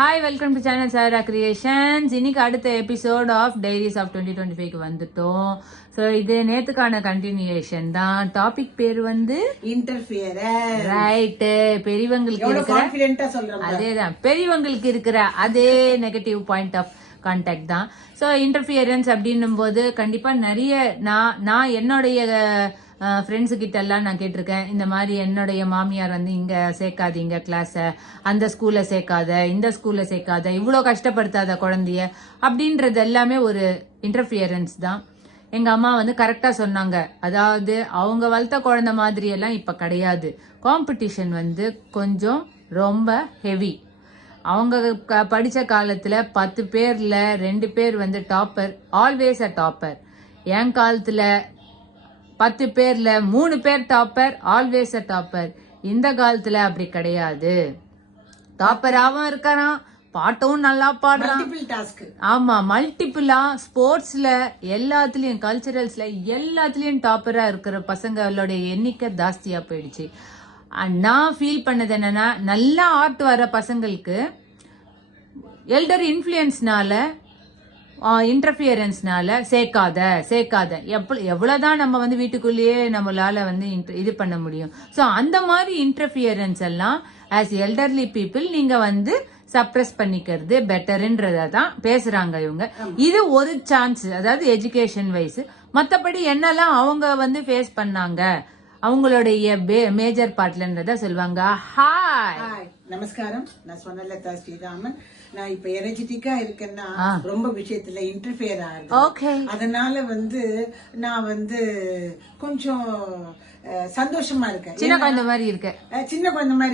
Hi, welcome to channel Sara Creations. இன்னைக்கு அடுத்த episode of diaries of 2025 வந்துட்டோம். So இது நேத்துக்கான கண்டினியூஷன் தான். டாபிக் பேர் வந்து இன்டர்ஃபியரன்ஸ். ரைட்டு. பெரியவங்களுக்கு இருக்கிற அதேதான், பெரியவங்களுக்கு இருக்கிற அதே நெகட்டிவ் பாயிண்ட் ஆஃப் கான்டாக்ட் தான். ஸோ இன்டர்ஃபியரன்ஸ் அப்படின்னும் போது கண்டிப்பா நிறைய நான் என்னுடைய ஃப்ரெண்ட்ஸு கிட்ட எல்லாம் நான் கேட்டிருக்கேன். இந்த மாதிரி என்னுடைய மாமியார் வந்து இங்க சேர்க்காதீங்க கிளாஸ, அந்த ஸ்கூல்ல சேர்க்காத, இந்த ஸ்கூல்ல சேர்க்காத, இவ்வளோ கஷ்டப்படுத்தாத குழந்தைய அப்படின்றது எல்லாமே ஒரு இன்டர்ஃபியரன்ஸ் தான். எங்க அம்மா வந்து கரெக்டா சொன்னாங்க. அதாவது அவங்க வளர்த்த குழந்தை மாதிரி எல்லாம் இப்ப கிடையாது. காம்படிஷன் வந்து கொஞ்சம் ரொம்ப ஹெவி. அவங்க படிச்ச காலத்துல 10 பேர்ல 2 பேர் வந்து டாப்பர், ஆல்வேஸ் அ டாப்பர். என் காலத்துல 10 பேர்ல 3 பேர் டாப்பர், ஆல்வேஸ் அ டாப்பர். இந்த காலத்துல அப்படி கிடையாது. டாப்பராவும் இருக்கான், பாட்டும் நல்லா பாடுறான். ஆமா, மல்டிபிளா ஸ்போர்ட்ஸ்ல எல்லாத்துலயும், கல்ச்சரல்ஸ்ல எல்லாத்துலயும் டாப்பரா இருக்கிற பசங்களோட எண்ணிக்கை ஜாஸ்தியா போயிடுச்சு. நான் ஃபீல் பண்ணது என்னன்னா, நல்லா ஆர்ட் வர பசங்களுக்கு எல்டர் இன்ஃப்ளூயன்ஸ்னால, இன்டர்ஃபியரன்ஸ்னால சேர்க்காத எவ்வளவுதான் நம்ம வந்து வீட்டுக்குள்ளேயே நம்மளால வந்து இது பண்ண முடியும். சோ அந்த மாதிரி இன்டர்ஃபியரன்ஸ் எல்லாம் ஆஸ் எல்டர்லி பீப்புள் நீங்க வந்து சப்ரஸ் பண்ணிக்கிறது பெட்டர்ன்றத தான் பேசுறாங்க இவங்க. இது ஒரு சான்ஸ், அதாவது எஜுகேஷன் வைஸ். மத்தபடி என்னெல்லாம் அவங்க வந்து ஃபேஸ் பண்ணாங்க அவங்களுடைய மேஜர் பார்ட்லன்றத சொல்லுவாங்க. ஹாய், நமஸ்காரம். நான் சொன்னலதா ஸ்ரீராமன். நான் இப்ப எனர்ஜெட்டிக்கா இருக்கேன்னா ரொம்ப விஷயத்துல இன்டர்ஃபியர் ஆகுது. அதனால வந்து நான் வந்து கொஞ்சம் சந்தோஷமா இருக்கேன். சின்ன குழந்தை மாதிரி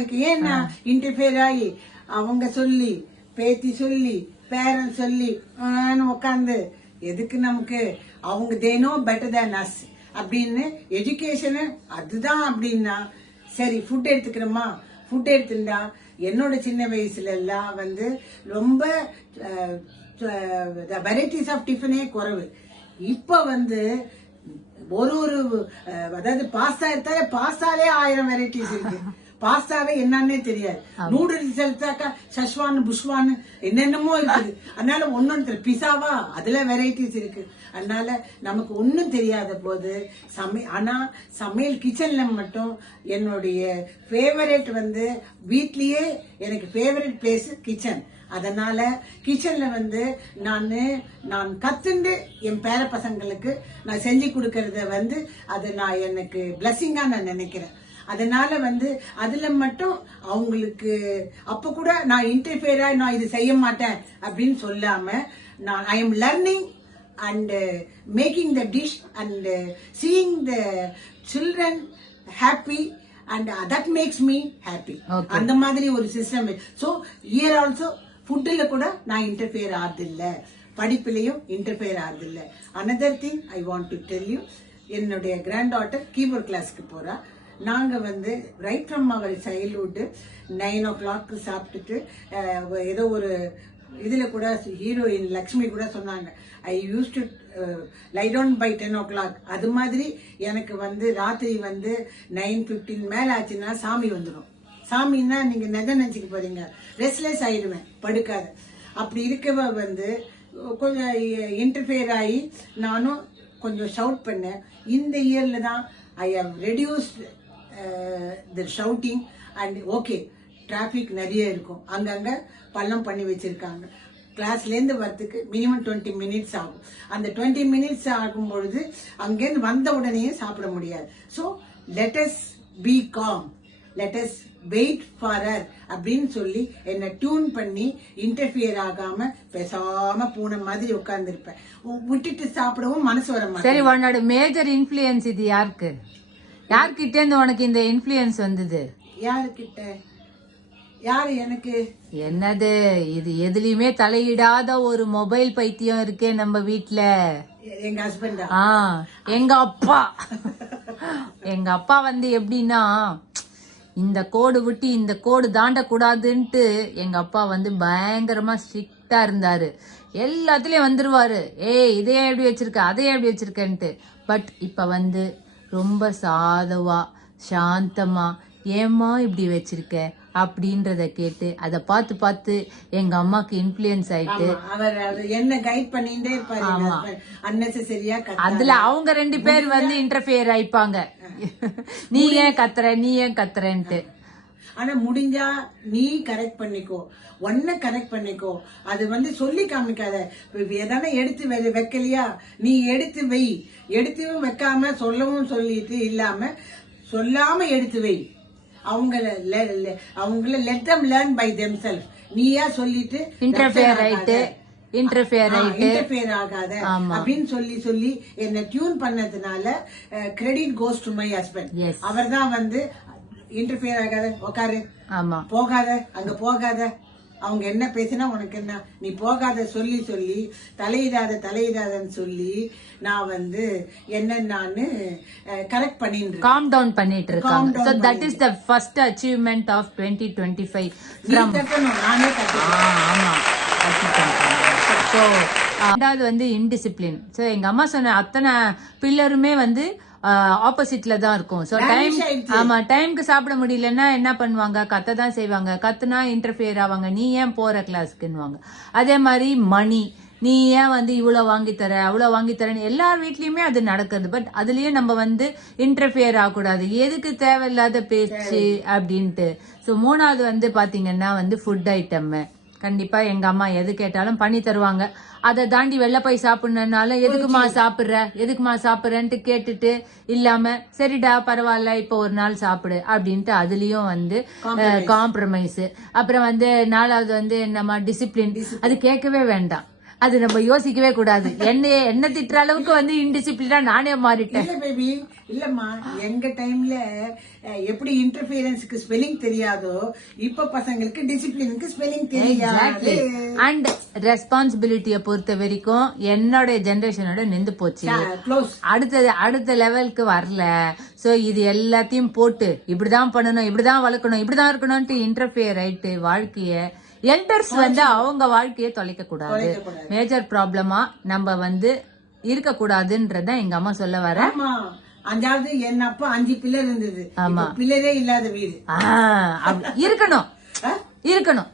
இருக்கு. ஏன்னா இன்டர்ஃபியர் ஆகி அவங்க சொல்லி, பேத்தி சொல்லி, பேரன் சொல்லி உட்காந்து எதுக்கு நமக்கு, அவங்க தேனோ பெட்டர் தேன் அஸ் அப்படின்னு எஜுகேஷனு அதுதான். அப்படின்னா சரி, ஃபுட் எடுத்துக்கிறோமா, ஃபுட் எடுத்துட்டா என்னோட சின்ன வயசுல எல்லாம் வந்து ரொம்ப வெரைட்டிஸ் ஆஃப் டிஃபனே குறைவு. இப்ப வந்து ஒரு அதாவது பாஸ்தா எடுத்தாலே பாஸ்தாலே 1000 வெரைட்டிஸ் இருக்கு. பாஸ்தாவே என்னன்னே தெரியாது. நூடுல்ஸ் எடுத்தாக்கா சஷ்வான் புஷ்வான் என்னென்னமோ இருக்குது. அதனால ஒன்னு பிசாவா, அதுல வெரைட்டிஸ் இருக்கு. அதனால நமக்கு ஒன்னும் தெரியாத போது ஆனா சமையல் கிச்சன்ல மட்டும் என்னுடைய ஃபேவரட் வந்து வீட்லயே எனக்கு ஃபேவரட் பிளேஸ் கிச்சன். அதனால கிச்சன்ல வந்து நான் கத்துண்டு என் பேர பசங்களுக்கு நான் செஞ்சு கொடுக்கறத வந்து அது நான் எனக்கு பிளஸிங்கா நான் நினைக்கிறேன். அதனால வந்து அதுல மட்டும் அவங்களுக்கு அப்ப கூட நான் இன்டர்ஃபியரா நான் இது செய்ய மாட்டேன் அப்படின்னு சொல்லாம, நான் I am learning and making the dish and seeing the children happy and that makes me happy. அந்த மாதிரி ஒரு சிஸ்டம். so here also ஃபுட்ல கூட நான் இன்டர்ஃபியர் ஆறதில்லை, படிப்பிலையும் இன்டர்ஃபியர் ஆறதில்லை. another thing I want to tell you, என்னுடைய கிராண்ட் டாட்டர் கீபோர்ட் கிளாஸ்க்கு போறா. நாங்க வந்து right from our childhood 9 o'clock சாப்பிட்டுட்டு ஏதோ ஒரு இதுல கூட ஹீரோயின் லக்ஷ்மி கூட சொன்னாங்க, I use to lie down by 10 o'clock. அது மாதிரி எனக்கு வந்து ராத்திரி வந்து 9:15 மேல ஆச்சுன்னா சாமி வந்துடும். சாமின்னா நீங்க நினைச்சுக்க போறீங்க, ரெஸ்ட்லெஸ் ஆயிடுவேன், படுக்காத. அப்படி இருக்கவ வந்து கொஞ்சம் இன்டர்ஃபியர் ஆகி நானும் கொஞ்சம் ஷவுட் பண்ணேன். இந்த இயர்ல தான் I have reduced the shouting and okay. Traffic நிறைய இருக்கும், அங்கங்க பள்ளம் பண்ணி வச்சிருக்காங்க. கிளாஸ்ல இருந்து வரதுக்கு மினிமம் 20 minutes ஆகும். அந்த 20 minutes ஆகும் பொழுது அங்கேருந்து வந்த உடனே சாப்பிட முடியாது. So let us be calm, let us wait for her அப்படின்னு சொல்லி என்ன டியூன் பண்ணி இன்டர்ஃபியர் ஆகாம பேசாம பூனை மாதிரி உட்கார்ந்து இருப்பேன். விட்டுட்டு சாப்பிடவும் மனசு வர மாட்டேன். சரி, உன்னோட மேஜர் இன்ஃப்ளூயன்ஸ் இது யார்கிட்ட இருந்து உனக்கு இந்த இன்ஃப்ளூயன்ஸ் வந்தது? யாருக்கிட்ட? யாரு எனக்கு? என்னது இது? எதுலயுமே தலையிடாத ஒரு மொபைல் பைத்தியம் இருக்கே நம்ம வீட்டுல. எங்க ஹஸ்பண்டா? எங்க அப்பா வந்து எப்படின்னா, இந்த கோடு விட்டு இந்த கோடு தாண்ட கூடாதுன்ட்டு எங்க அப்பா வந்து பயங்கரமா ஸ்ட்ரிக்டா இருந்தாரு. எல்லாத்துலயும் வந்துருவாரு, இதையே எப்படி வச்சிருக்க, அதையே எப்படி வச்சிருக்கன்ட்டு. பட் இப்ப வந்து ரொம்ப சாதுவா சாந்தமா, ஏம்மா இப்படி வச்சிருக்க, அப்படின்றத கேட்டு அதை பார்த்து பார்த்து எங்க அம்மாக்கு இன்ஃப்ளூயன்ஸ் ஆயிட்டு அவர் என்ன கைட் பண்ணிட்டே இருப்பாரு அன்னெசரியா. அதுல அவங்க 2 பேர் வந்து இன்டர்ஃபியர் ஆயிப்பாங்க, நீ ஏன் கத்துறன்ட்டு. ஆனா முடிஞ்சா நீ கரெக்ட் பண்ணிக்கோ, ஒன்ன கரெக்ட் பண்ணிக்கோ. அது வந்து சொல்லி காமிக்காத. எதான எடுத்து வைக்கலையா, நீ எடுத்து வை. எடுத்துவும் வைக்காம சொல்லவும் சொல்லிட்டு இல்லாம சொல்லாம எடுத்து வை. அவங்கள let them learn by themselves. நீயா சொல்லிட்டு இன்டர்ஃபியர் ஆகாத அப்படின்னு சொல்லி என்ன டியூன் பண்ணதுனால credit goes to my husband. அவர் தான் வந்து இன்டர்ஃபியர் ஆகாத, உட்காரு, போகாத, அங்க போகாத, அவங்க என்ன பேசினா உனக்கு என்ன, நீ போகாத சொல்லி தலையிடாதன்னு சொல்லி நான் வந்து என்ன நானு கரெக்ட் பண்ணிட்டு காம் டவுன் பண்ணிட்டு இருக்காங்க. So that is the first achievement of 2025 from நானே ஆமா. So ரெண்டாவது வந்து இன்டிசிப்ளின். ஸோ எங்க அம்மா சொன்ன அத்தனை பில்லருமே வந்து ஆப்போசிட்ல தான் இருக்கும். ஸோ டைம்க்கு சாப்பிட முடியலன்னா என்ன பண்ணுவாங்க, கத்த தான் செய்வாங்க. கத்துனா இன்டர்ஃபியர் ஆவாங்க, நீ ஏன் போற கிளாஸ்க்குன்னுவாங்க. அதே மாதிரி மணி, நீ ஏன் வந்து இவ்வளவு வாங்கித்தர அவ்வளவு வாங்கித்தரன்னு எல்லார் வீட்லயுமே அது நடக்குது. பட் அதுலயே நம்ம வந்து இன்டர்ஃபியர் ஆகக்கூடாது, எதுக்கு தேவையில்லாத பேச்சு அப்படின்ட்டு. ஸோ மூணாவது வந்து பாத்தீங்கன்னா வந்து ஃபுட் ஐட்டம். கண்டிப்பா எங்க அம்மா எது கேட்டாலும் பண்ணி தருவாங்க. அதை தாண்டி வெளில போய் சாப்பிடணும்னால எதுக்குமா சாப்பிடுறேன்ட்டு கேட்டுட்டு இல்லாம சரிடா பரவாயில்ல இப்போ ஒரு நாள் சாப்பிடு அப்படின்ட்டு அதுலயும் வந்து காம்ப்ரமைஸ். அப்புறம் வந்து 4வது வந்து என்னமா டிசிப்ளின். அது கேட்கவே வேண்டாம், அது நம்ம யோசிக்கவே கூடாது. என்ன திட்டுற அளவுக்கு வந்து இன்டிசிப்ளினா நானே மாறிட்டேன். இல்ல பேபி, இல்லம்மா, எங்க டைம்ல எப்படி இன்டர்ஃபியரன்ஸ்க்கு ஸ்பெல்லிங் தெரியாதோ இப்ப பசங்களுக்கு டிசிப்ளினுக்கு ஸ்பெல்லிங் தெரியாது. அண்ட் ரெஸ்பான்சிபிலிட்டிய பொறுத்த வரைக்கும் என்னோட ஜெனரேஷனோட நின்று போச்சு, அடுத்த லெவலுக்கு வரல. சோ இது எல்லாத்தையும் போட்டு இப்படிதான் பண்ணணும், இப்படிதான் வளர்க்கணும், இப்படிதான் இருக்கணும்ட்டு இன்டர்ஃபியர் ஆயிட்டு வாழ்க்கைய எல்டர்ஸ் வந்து அவங்க வாழ்க்கையை தொலைக்க கூடாது. மேஜர் ப்ராப்ளமா நம்ம வந்து இருக்க கூடாதுன்றத எங்க அம்மா சொல்ல வர. அஞ்சாவது என் அப்பா 5 பில்லர் இருந்தது, பில்லரே இல்லாத வீடு இருக்கணும்.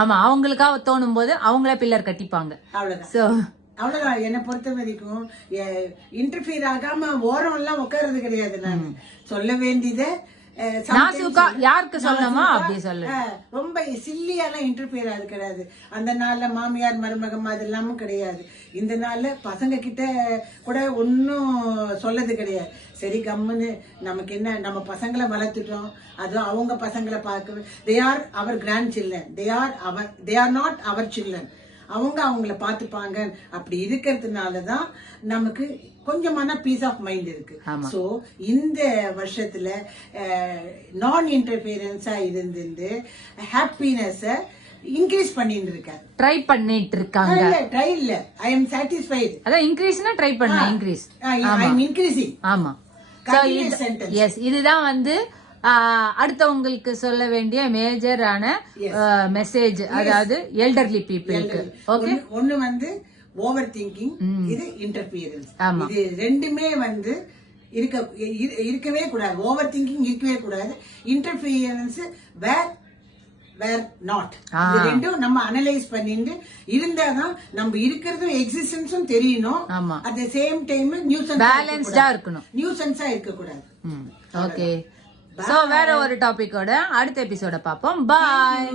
ஆமா, அவங்களுக்காக தோணும் போது அவங்களே பில்லர் கட்டிப்பாங்க. அவ்வளவுதான். என்னை பொறுத்த வரைக்கும் இன்டர்ஃபியர் ஆகாம ஓரம் எல்லாம் உட்கார்றது கிடையாது. நான் சொல்ல வேண்டியத யாருக்கு சொல்லணுமோ அப்படி சொல்ல, ரொம்ப சில்லியாலாம் இன்டர்ஃபியர் ஆகுது கிடையாது. அந்த நாள்ல மாமியார் மருமகம் அது எல்லாமும் கிடையாது. இந்த நாள்ல பசங்க கிட்ட கூட ஒன்னும் சொல்லது கிடையாது. சரி கம்முன்னு நமக்கு என்ன, நம்ம பசங்களை வளர்த்துட்டோம், அதுவும் அவங்க பசங்களை பார்க்க, they are our grandchildren, they are not our children. அவங்கள பாத்துப்பாங்க. அப்படி இருக்கிறதுனாலதான் நமக்கு கொஞ்சமான பீஸ் ஆஃப் மைண்ட் இருக்கு. சோ இந்த வருஷத்துல நான் இன்டர்ஃபியரன்ஸா இருந்து ஹாப்பினஸ் இன்க்ரீஸ் பண்ணிட்டு இருக்காரு, ட்ரை பண்ணிட்டு இருக்காங்க. ட்ரை இல்ல, ஐ எம் சாட்டிஸ்ஃபைட். அதான் இன்க்ரீஸ்னா ட்ரை பண்ண இன்க்ரீஸ். I am increasing. ஆமா. எஸ், இதுதான் வந்து அடுத்தவங்களுக்கு சொல்ல வேண்டிய மேஜரான மெசேஜ், அதாவது எல்டர்லி பீப்புளுக்கு. ஓகே, ஒன்னு வந்து ஓவர் திங்கிங், இது இன்டர்ஃபியரன்ஸ். இது ரெண்டுமே வந்து இருக்கவே கூடாது. ஓவர் திங்கிங் இருக்கவே கூடாது, இன்டர்ஃபியரன்ஸ் வேர் நாட். இது ரெண்டும் நம்ம அனலைஸ் பண்ணிட்டு இருந்தாதான் நம்ம இருக்கிறதும் எக்ஸிஸ்டன்ஸும் தெரியணும். அட் தி சேம் டைம் பேலன்ஸ்டா இருக்கணும், நியூசன்ஸா இருக்க கூடாது. ஓகே, சோ வேற ஒரு டாபிக்கோட அடுத்த எபிசோட பாப்போம். பாய்.